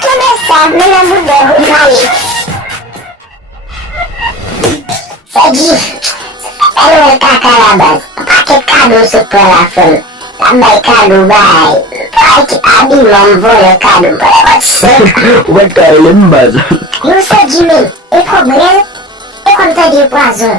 Começar, meu nome é Vai. Jadi, kalau kakak pakai kado sekolah pun, tambah kado baik. Pakai abi memboleh kado baik. What kind of lembas? Não sei de mim, é problema. É quando tá de prazo.